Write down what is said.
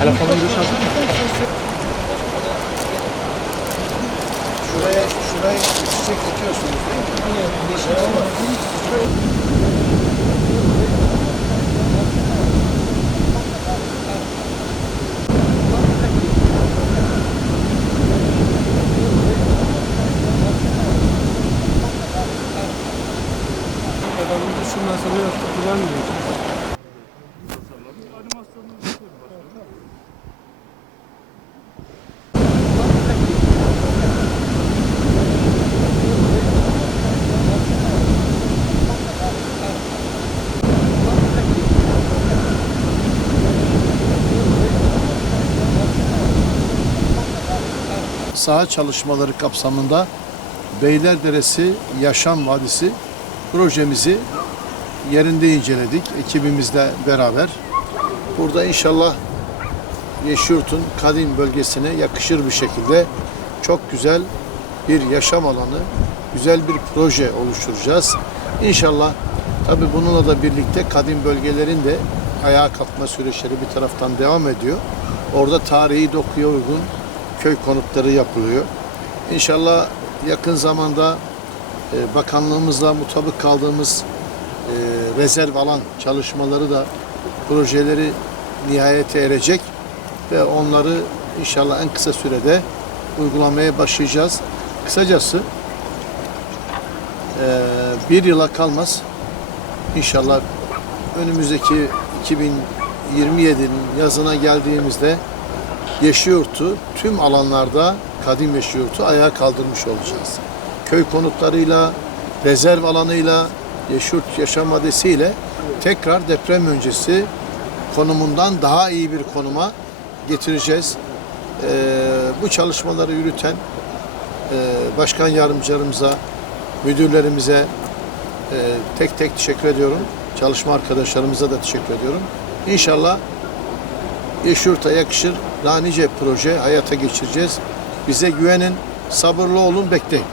Telefonun giriş hazır mı? Şurayı çiçek dikiyorsunuz değil mi? Adamımız şundan sonra yaptı kullanmıyor. Saha çalışmaları kapsamında Beylerderesi Yaşam Vadisi projemizi yerinde inceledik ekibimizle beraber. Burada inşallah Yeşilyurt'un kadim bölgesine yakışır bir şekilde çok güzel bir yaşam alanı, güzel bir proje oluşturacağız. İnşallah tabii bununla da birlikte kadim bölgelerin de ayağa kalkma süreçleri bir taraftan devam ediyor. Orada tarihi dokuya uygun köy konutları yapılıyor. İnşallah yakın zamanda bakanlığımızla mutabık kaldığımız rezerv alan çalışmaları da projeleri nihayete erecek ve onları inşallah en kısa sürede uygulamaya başlayacağız. Kısacası bir yıla kalmaz. İnşallah önümüzdeki 2027'nin yazına geldiğimizde Yeşilyurt'u tüm alanlarda kadim Yeşilyurt'u ayağa kaldırmış olacağız. Köy konutlarıyla, rezerv alanıyla, Yeşilyurt Yaşam Vadisi'yle tekrar deprem öncesi konumundan daha iyi bir konuma getireceğiz. Bu çalışmaları yürüten başkan yardımcılarımıza, müdürlerimize tek tek teşekkür ediyorum. Çalışma arkadaşlarımıza da teşekkür ediyorum. İnşallah Yeşilyurt'a yakışır daha nice proje hayata geçireceğiz. Bize güvenin, sabırlı olun, bekleyin.